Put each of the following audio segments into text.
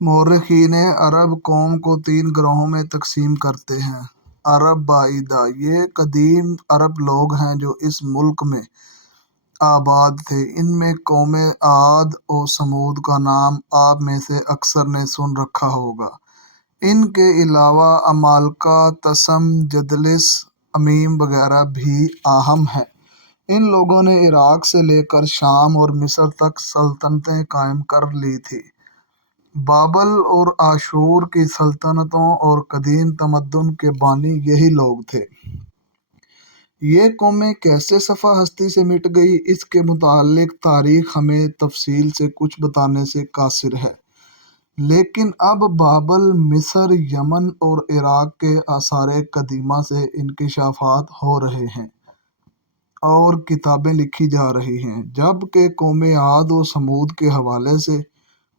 مورخین عرب قوم کو تین گروہوں میں تقسیم کرتے ہیں۔ عرب بعیدہ، یہ قدیم عرب لوگ ہیں جو اس ملک میں آباد تھے۔ ان میں قوم عاد و ثمود کا نام آپ میں سے اکثر نے سن رکھا ہوگا۔ ان کے علاوہ عمالقہ، تسم، جدلس، عمیم وغیرہ بھی اہم ہیں۔ ان لوگوں نے عراق سے لے کر شام اور مصر تک سلطنتیں قائم کر لی تھیں۔ بابل اور آشور کی سلطنتوں اور قدیم تمدن کے بانی یہی لوگ تھے۔ یہ قومیں کیسے صفحہ ہستی سے مٹ گئی، اس کے متعلق تاریخ ہمیں تفصیل سے کچھ بتانے سے قاصر ہے، لیکن اب بابل، مصر، یمن اور عراق کے آثار قدیمہ سے انکشافات ہو رہے ہیں اور کتابیں لکھی جا رہی ہیں، جبکہ قوم عاد و ثمود کے حوالے سے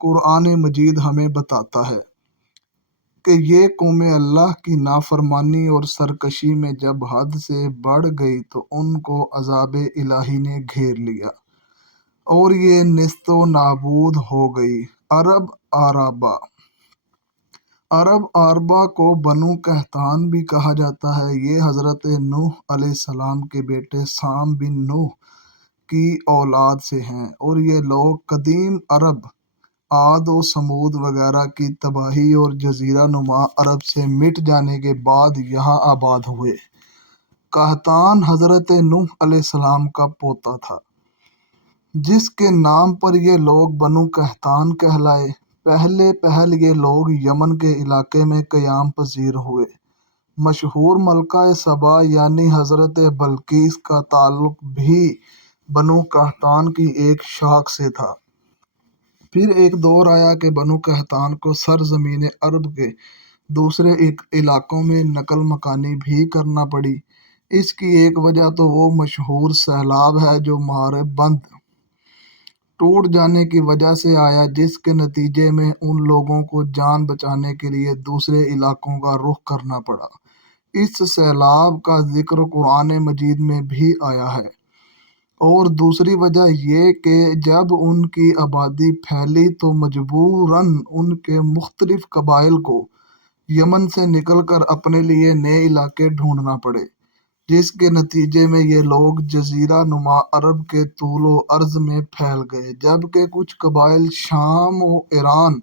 قرآن مجید ہمیں بتاتا ہے کہ یہ قومیں اللہ کی نافرمانی اور سرکشی میں جب حد سے بڑھ گئی تو ان کو عذاب الہی نے گھیر لیا اور یہ نیست و نابود ہو گئی۔ عرب آربا کو بنو قحطان بھی کہا جاتا ہے۔ یہ حضرت نوح علیہ السلام کے بیٹے سام بن نوح کی اولاد سے ہیں اور یہ لوگ قدیم عرب، عاد و ثمود وغیرہ کی تباہی اور جزیرہ نما عرب سے مٹ جانے کے بعد یہاں آباد ہوئے۔ قحطان حضرت نوح علیہ السلام کا پوتا تھا، جس کے نام پر یہ لوگ بنو قحطان کہلائے۔ پہل یہ لوگ یمن کے علاقے میں قیام پذیر ہوئے۔ مشہور ملکہ سبا یعنی حضرت بلقیس کا تعلق بھی بنو قحطان کی ایک شاخ سے تھا۔ پھر ایک دور آیا کہ بنو قحطان کو سرزمین عرب کے دوسرے علاقوں میں نقل مکانی بھی کرنا پڑی۔ اس کی ایک وجہ تو وہ مشہور سیلاب ہے جو مارے بند ٹوٹ جانے کی وجہ سے آیا، جس کے نتیجے میں ان لوگوں کو جان بچانے کے لیے دوسرے علاقوں کا رخ کرنا پڑا۔ اس سیلاب کا ذکر قرآن مجید میں بھی آیا ہے۔ اور دوسری وجہ یہ کہ جب ان کی آبادی پھیلی تو مجبوراً ان کے مختلف قبائل کو یمن سے نکل کر اپنے لیے نئے علاقے ڈھونڈنا پڑے، جس کے نتیجے میں یہ لوگ جزیرہ نما عرب کے طول و عرض میں پھیل گئے، جبکہ کچھ قبائل شام و ایران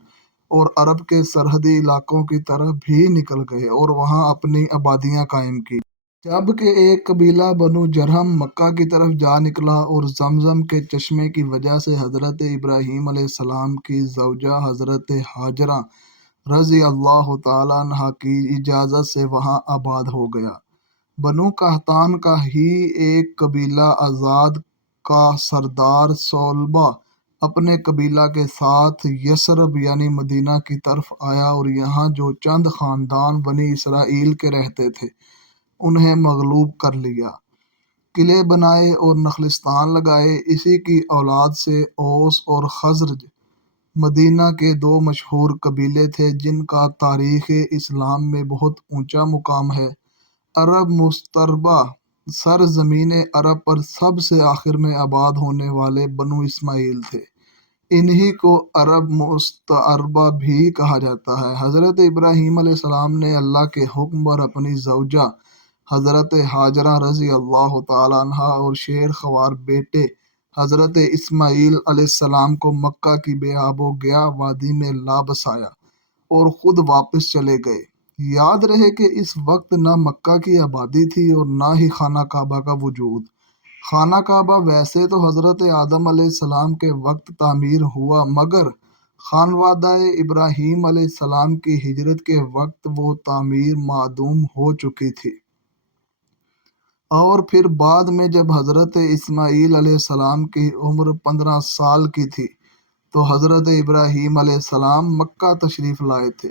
اور عرب کے سرحدی علاقوں کی طرف بھی نکل گئے اور وہاں اپنی آبادیاں قائم کی۔ جبکہ ایک قبیلہ بنو جرہم مکہ کی طرف جا نکلا اور زمزم کے چشمے کی وجہ سے حضرت ابراہیم علیہ السلام کی زوجہ حضرت ہاجرہ رضی اللہ تعالیٰ عنہا کی اجازت سے وہاں آباد ہو گیا۔ بنو قحطان کا ہی ایک قبیلہ آزاد کا سردار صلبہ اپنے قبیلہ کے ساتھ یثرب یعنی مدینہ کی طرف آیا اور یہاں جو چند خاندان بنی اسرائیل کے رہتے تھے انہیں مغلوب کر لیا، قلعے بنائے اور نخلستان لگائے۔ اسی کی اولاد سے اوس اور خزرج مدینہ کے دو مشہور قبیلے تھے جن کا تاریخ اسلام میں بہت اونچا مقام ہے۔ عرب مستعربہ سرزمین عرب پر سب سے آخر میں آباد ہونے والے بنو اسماعیل تھے، انہی کو عرب مستعربہ بھی کہا جاتا ہے۔ حضرت ابراہیم علیہ السلام نے اللہ کے حکم پر اپنی زوجہ حضرت ہاجرہ رضی اللہ تعالیٰ عنہا اور شیر خوار بیٹے حضرت اسماعیل علیہ السلام کو مکہ کی بے آب و گیا وادی میں لا بسایا اور خود واپس چلے گئے۔ یاد رہے کہ اس وقت نہ مکہ کی آبادی تھی اور نہ ہی خانہ کعبہ کا وجود۔ خانہ کعبہ ویسے تو حضرت آدم علیہ السلام کے وقت تعمیر ہوا، مگر خانوادہ ابراہیم علیہ السلام کی ہجرت کے وقت وہ تعمیر معدوم ہو چکی تھی۔ اور پھر بعد میں جب حضرت اسماعیل علیہ السلام کی عمر 15 سال کی تھی تو حضرت ابراہیم علیہ السلام مکہ تشریف لائے تھے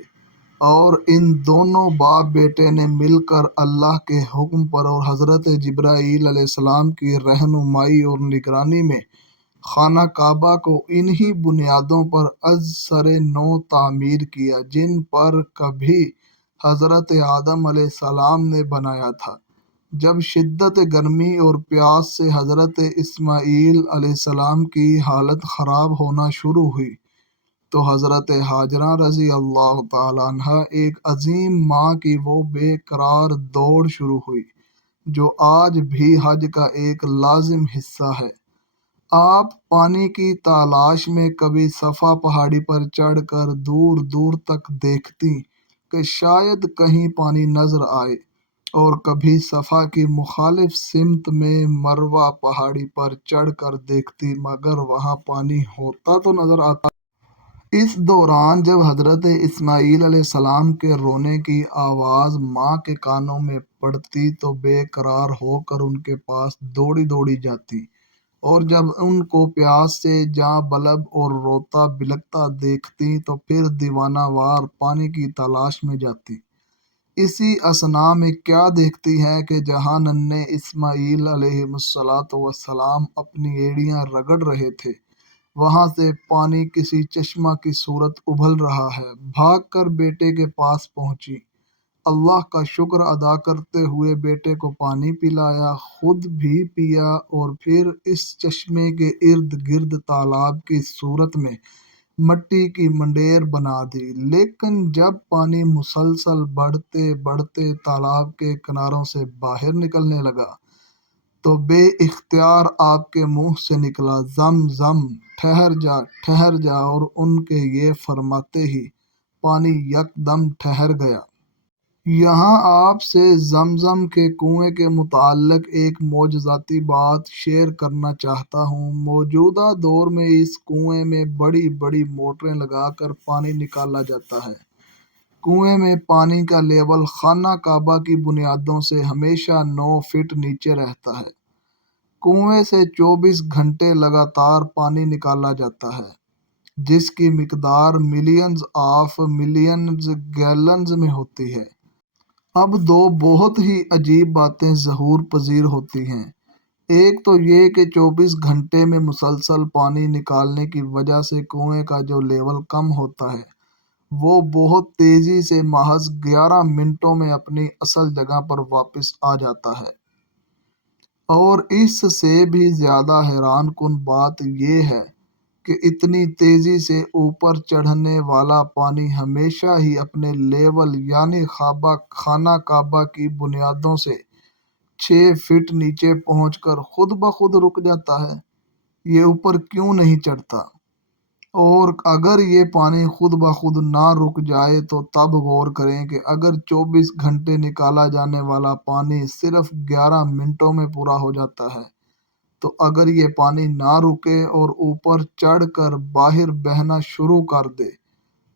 اور ان دونوں باپ بیٹے نے مل کر اللہ کے حکم پر اور حضرت جبرائیل علیہ السلام کی رہنمائی اور نگرانی میں خانہ کعبہ کو انہی بنیادوں پر از سر نو تعمیر کیا جن پر کبھی حضرت آدم علیہ السلام نے بنایا تھا۔ جب شدت گرمی اور پیاس سے حضرت اسماعیل علیہ السلام کی حالت خراب ہونا شروع ہوئی تو حضرت ہاجرہ رضی اللہ تعالیٰ عنہ ایک عظیم ماں کی وہ بے قرار دوڑ شروع ہوئی جو آج بھی حج کا ایک لازم حصہ ہے۔ آپ پانی کی تلاش میں کبھی صفا پہاڑی پر چڑھ کر دور دور تک دیکھتی کہ شاید کہیں پانی نظر آئے، اور کبھی صفا کی مخالف سمت میں مروہ پہاڑی پر چڑھ کر دیکھتی مگر وہاں پانی ہوتا تو نظر آتا۔ اس دوران جب حضرت اسماعیل علیہ السلام کے رونے کی آواز ماں کے کانوں میں پڑتی تو بے قرار ہو کر ان کے پاس دوڑی دوڑی جاتی، اور جب ان کو پیاس سے جاں بلب اور روتا بلکتا دیکھتی تو پھر دیوانہ وار پانی کی تلاش میں جاتی۔ اسی اثنا میں کیا دیکھتی ہے کہ جہاں ننھے اسماعیل علیہ السلام اپنی ایڑیاں رگڑ رہے تھے، وہاں سے پانی کسی چشمہ کی صورت ابھل رہا ہے۔ بھاگ کر بیٹے کے پاس پہنچی، اللہ کا شکر ادا کرتے ہوئے بیٹے کو پانی پلایا، خود بھی پیا، اور پھر اس چشمے کے ارد گرد تالاب کی صورت میں مٹی کی منڈیر بنا دی۔ لیکن جب پانی مسلسل بڑھتے بڑھتے تالاب کے کناروں سے باہر نکلنے لگا تو بے اختیار آپ کے منہ سے نکلا، زم زم، ٹھہر جا، اور ان کے یہ فرماتے ہی پانی یکدم ٹھہر گیا۔ یہاں آپ سے زمزم کے کنویں کے متعلق ایک معجزاتی بات شیئر کرنا چاہتا ہوں۔ موجودہ دور میں اس کنویں میں بڑی بڑی موٹریں لگا کر پانی نکالا جاتا ہے۔ کنویں میں پانی کا لیول خانہ کعبہ کی بنیادوں سے ہمیشہ 9 فٹ نیچے رہتا ہے۔ کنویں سے 24 گھنٹے لگاتار پانی نکالا جاتا ہے، جس کی مقدار ملینز آف ملینز گیلنز میں ہوتی ہے۔ اب دو بہت ہی عجیب باتیں ظہور پذیر ہوتی ہیں۔ ایک تو یہ کہ 24 گھنٹے میں مسلسل پانی نکالنے کی وجہ سے کنویں کا جو لیول کم ہوتا ہے وہ بہت تیزی سے محض 11 منٹوں میں اپنی اصل جگہ پر واپس آ جاتا ہے۔ اور اس سے بھی زیادہ حیران کن بات یہ ہے کہ اتنی تیزی سے اوپر چڑھنے والا پانی ہمیشہ ہی اپنے لیول یعنی خانہ کعبہ کی بنیادوں سے 6 فٹ نیچے پہنچ کر خود بخود رک جاتا ہے۔ یہ اوپر کیوں نہیں چڑھتا؟ اور اگر یہ پانی خود بخود نہ رک جائے تو تب غور کریں کہ اگر 24 گھنٹے نکالا جانے والا پانی صرف 11 منٹوں میں پورا ہو جاتا ہے، تو اگر یہ پانی نہ رکے اور اوپر چڑھ کر باہر بہنا شروع کر دے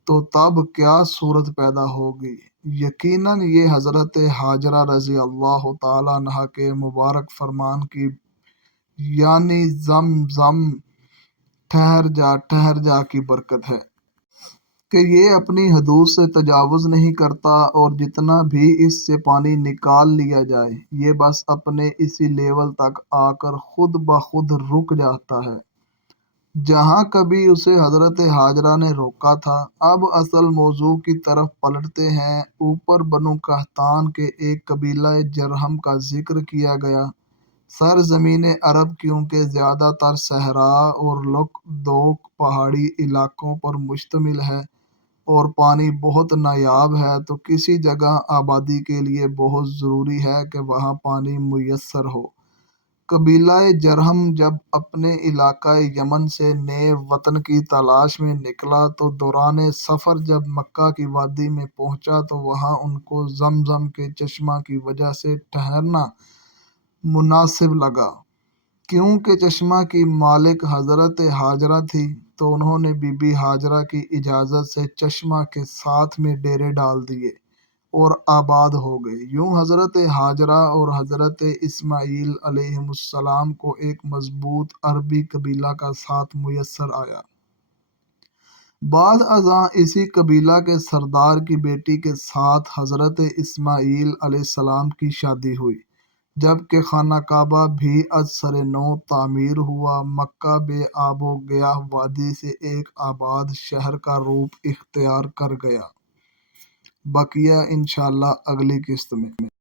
تو تب کیا صورت پیدا ہوگی؟ یقیناً یہ حضرت ہاجرہ رضی اللہ تعالیٰ عنہا کے مبارک فرمان کی یعنی زم زم، ٹھہر جا کی برکت ہے کہ یہ اپنی حدود سے تجاوز نہیں کرتا، اور جتنا بھی اس سے پانی نکال لیا جائے یہ بس اپنے اسی لیول تک آ کر خود بخود رک جاتا ہے جہاں کبھی اسے حضرت ہاجرہ نے روکا تھا۔ اب اصل موضوع کی طرف پلٹتے ہیں۔ اوپر بنو قحطان کے ایک قبیلہ جرہم کا ذکر کیا گیا۔ سرزمین عرب کیونکہ زیادہ تر صحرا اور لک دوک پہاڑی علاقوں پر مشتمل ہے اور پانی بہت نایاب ہے، تو کسی جگہ آبادی کے لیے بہت ضروری ہے کہ وہاں پانی میسر ہو۔ قبیلہ جرہم جب اپنے علاقہ یمن سے نئے وطن کی تلاش میں نکلا تو دوران سفر جب مکہ کی وادی میں پہنچا تو وہاں ان کو زمزم کے چشمہ کی وجہ سے ٹھہرنا مناسب لگا۔ کیونکہ چشمہ کی مالک حضرت ہاجرہ تھی تو انہوں نے بی بی ہاجرہ کی اجازت سے چشمہ کے ساتھ میں ڈیرے ڈال دیے اور آباد ہو گئے۔ یوں حضرت ہاجرہ اور حضرت اسماعیل علیہ السلام کو ایک مضبوط عربی قبیلہ کا ساتھ میسر آیا۔ بعد ازاں اسی قبیلہ کے سردار کی بیٹی کے ساتھ حضرت اسماعیل علیہ السلام کی شادی ہوئی، جبکہ خانہ کعبہ بھی از سر نو تعمیر ہوا۔ مکہ بے آب و گیاہ وادی سے ایک آباد شہر کا روپ اختیار کر گیا۔ بقیہ انشاءاللہ اگلی قسط میں۔